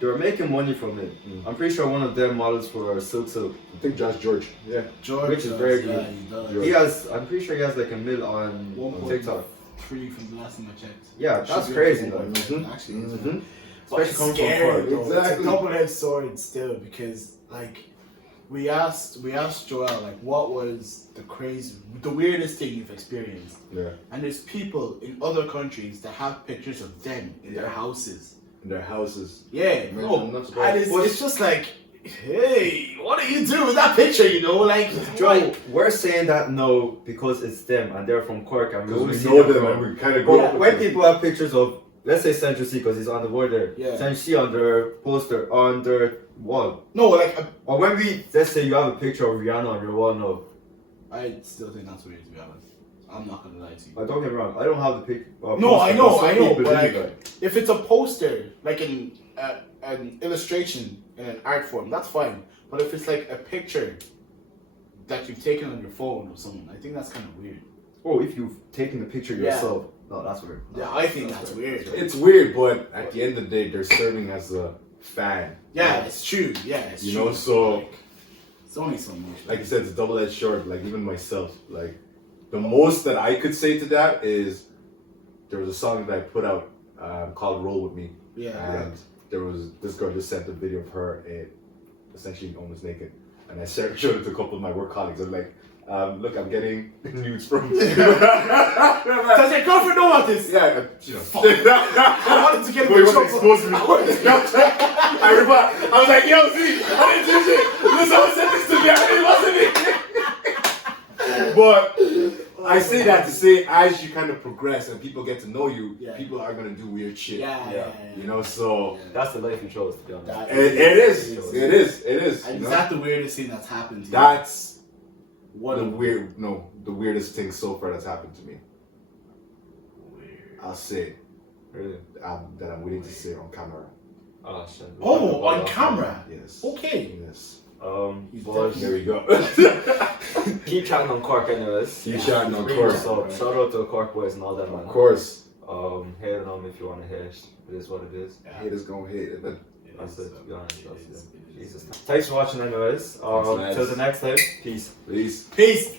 they were making money from it. I'm pretty sure one of them models for Silk Silk. I think Josh George. Yeah. George Which is does, very yeah, good. he does. George. He has, I'm pretty sure he has like a mil on 1.3 TikTok. from the last time I checked. Yeah, that's Should be crazy okay. though. Mhm. Actually, Mhm. but Especially it's coming from scary, Cork. though. It's a Exactly. double-edged sword still, because like we asked Joel like what was the weirdest thing you've experienced, Yeah. and there's people in other countries that have pictures of them in their houses. In their houses. Yeah, Man, no, I'm not surprised. and it's just like, hey, what do you do with that picture? Like, Joe, we're saying that no because it's them and they're from Cork and we Because only we see know them them from- and we kind of go But up with when them. people have pictures of, let's say Central C because he's on the board there, Yeah. Central C on their poster, on their wall. no, like Or when let's say you have a picture of Rihanna on your wall now. I still think that's weird, to be honest. I'm not gonna lie to you. Don't get me wrong, I don't have the picture. No, I know, people but do like, that. if it's a poster, like an illustration in an art form, that's fine. But if it's like a picture that you've taken on your phone or something, I think that's kind of weird. Oh, if you've taken the picture Yeah. yourself. No, that's weird. No, Yeah, I think that's weird. It's weird, but at the end of the day, they're serving as a fan. Yeah, it's true. Yeah, it's You true. know, so- Like, it's only so much. Like you said, it's a double-edged sword. Like even myself, like the most that I could say to that is there was a song that I put out called "Roll with Me," Yeah. and there was this girl just sent a video of her essentially almost naked, and I showed it to a couple of my work colleagues. I'm like, look, I'm getting nudes from. Does your girlfriend know about this? Yeah, I wanted to get Boy, in you want to trouble. expose me? I was like, yo, see, I didn't do shit. Someone said this to me, it wasn't me. But I say that to say, as you kind of progress and people get to know you, Yeah. people are gonna do weird shit. Yeah. You know, so That's the life you chose, to be honest. That it is. And you is know? that the weirdest thing that's happened to you? That's What the a the weirdest thing so far that's happened to me. weird. I'll say Really? that I'm willing to say on camera. Oh, shit. Oh, on camera. Yes. Okay. Yes. He's Boys, There we go. keep chatting on Cork anyways. Keep chatting on Bring Cork. us up. Shout out to the Cork boys and all that, man. Of course. Hate on them if you want to hate. It is what it is. Haters gonna hate it, but That's it, to be honest. That's it. Jesus. Thanks for watching anyways. Thanks, lads. Till the next time. Peace. please. Peace.